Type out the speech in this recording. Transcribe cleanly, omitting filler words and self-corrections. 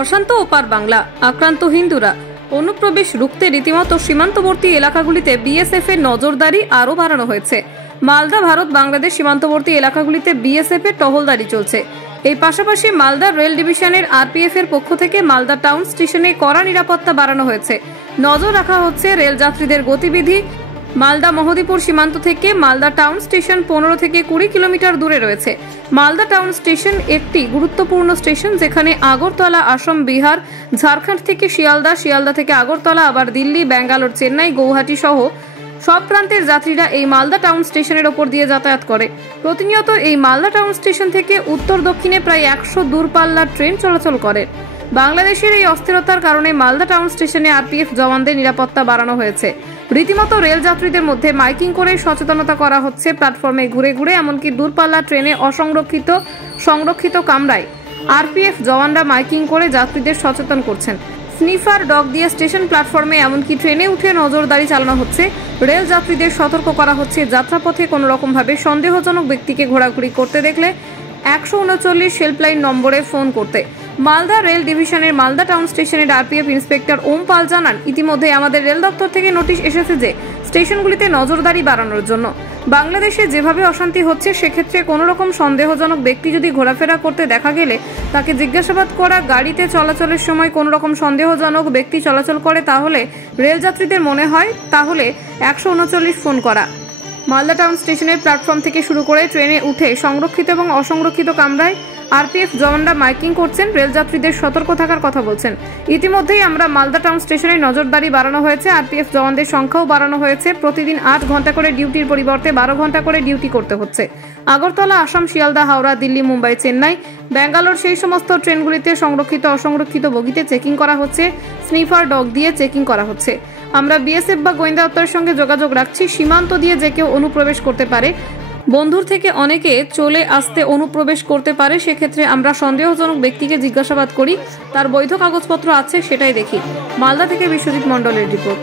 অশান্ত ওপার বাংলা, আক্রান্ত হিন্দুরা। অনুপ্রবেশ রুখতে রীতিমতো সীমান্তবর্তী এলাকাগুলিতে বিএসএফ এর নজরদারি আরও বাড়ানো হয়েছে। মালদা ভারত বাংলাদেশ সীমান্তবর্তী এলাকাগুলিতে বিএসএফ এর টহলদারি চলছে। এই পাশাপাশি মালদা রেল ডিভিশনের আরপিএফ এর পক্ষ থেকে মালদা টাউন স্টেশনে কড়া নিরাপত্তা বাড়ানো হয়েছে। নজর রাখা হচ্ছে রেল যাত্রীদের গতিবিধি। মালদা মহদীপুর সীমান্ত থেকে মালদা টাউন স্টেশন 15 থেকে 20 কিলোমিটার দূরে রয়েছে। মালদা টাউন স্টেশন একটি গুরুত্বপূর্ণ স্টেশন, যেখানে আগরতলা, আসাম, বিহার, ঝাড়খণ্ড থেকে শিয়ালদা, শিয়ালদা থেকে আগরতলা, আবার দিল্লি, ব্যাঙ্গালোর, চেন্নাই, গৌহাটি সহ সব প্রান্তের যাত্রীরা এই মালদা টাউন স্টেশনের ওপর দিয়ে যাতায়াত করে। প্রতিনিয়ত এই মালদা টাউন স্টেশন থেকে উত্তর দক্ষিণে প্রায় 100 দূরপাল্লার ট্রেন চলাচল করে। বাংলাদেশের এই অস্থিরতার কারণে মালদা টাউন স্টেশনে আরপিএফ জওয়ানদের নিরাপত্তা বাড়ানো হয়েছে। রীতিমতো রেল যাত্রীদের মধ্যে মাইকিং করে সচেতনতা করা হচ্ছে। প্ল্যাটফর্মে ঘুরে ঘুরে, এমনকি দূরপাল্লা ট্রেনে সংরক্ষিত কামরায় আরপিএফ জওয়ানরা মাইকিং করে যাত্রীদের সচেতন করছেন। স্নিফার ডগ দিয়ে স্টেশন প্ল্যাটফর্মে এমনকি ট্রেনে উঠে নজরদারি চালানো হচ্ছে। রেল যাত্রীদের সতর্ক করা হচ্ছে, যাত্রাপথে কোনো রকমভাবে সন্দেহজনক ব্যক্তিকে ঘোরাঘুরি করতে দেখলে 139 হেল্পলাইন নম্বরে ফোন করতে। মালদা রেল ডিভিশনের মালদা টাউন স্টেশনের আরপিএফ ইন্সপেক্টর ওম পাল জানান, ইতিমধ্যে আমাদের রেল দপ্তর থেকে নোটিশ এসেছে যে স্টেশনগুলিতে নজরদারি বাড়ানোর জন্য। বাংলাদেশে যেভাবে অশান্তি হচ্ছে, সেক্ষেত্রে কোনো রকম সন্দেহজনক ব্যক্তি যদি ঘোরাফেরা করতে দেখা গেলে তাকে জিজ্ঞাসাবাদ করা। গাড়িতে চলাচলের সময় কোনো রকম সন্দেহজনক ব্যক্তি চলাচল করে তাহলে রেল যাত্রীদের মনে হয় তাহলে 139 ফোন করা। মালদা টাউন স্টেশনের প্ল্যাটফর্ম থেকে শুরু করে ট্রেনে উঠে সংরক্ষিত এবং অসংরক্ষিত কামরায় আরপিএফ জওয়ানরা মাইকিং করছেন, রেল যাত্রীদের সতর্ক থাকার কথা বলছেন। ইতিমধ্যেই আমরা মালদা টাউন স্টেশনে নজরদারি বাড়ানো হয়েছে। আরপিএফ জওয়ানদের সংখ্যাও বাড়ানো হয়েছে। প্রতিদিন 8 ঘন্টা করে ডিউটির পরিবর্তে 12 ঘন্টা করে ডিউটি করতে হচ্ছে। আগরতলা, আসাম, শিয়ালদা, হাওড়া, দিল্লি, মুম্বাই, চেন্নাই, ব্যাঙ্গালোর সেই সমস্ত ট্রেনগুলিতে সংরক্ষিত অসংরক্ষিত বগিতে চেকিং করা হচ্ছে। স্নিফার ডগ দিয়ে চেকিং করা হচ্ছে। আমরা বিএসএফ বা গোয়েন্দা দপ্তরের সঙ্গে যোগাযোগ রাখছি। সীমান্ত দিয়ে যে কেউ অনুপ্রবেশ করতে পারে। বন্ধুর থেকে অনেকে চলে আসতে অনুপ্রবেশ করতে পারে। সেক্ষেত্রে আমরা সন্দেহজনক ব্যক্তিকে জিজ্ঞাসাবাদ করি, তার বৈধ কাগজপত্র আছে সেটাই দেখি। মালদা থেকে বিশ্বজিৎ মণ্ডলের রিপোর্ট।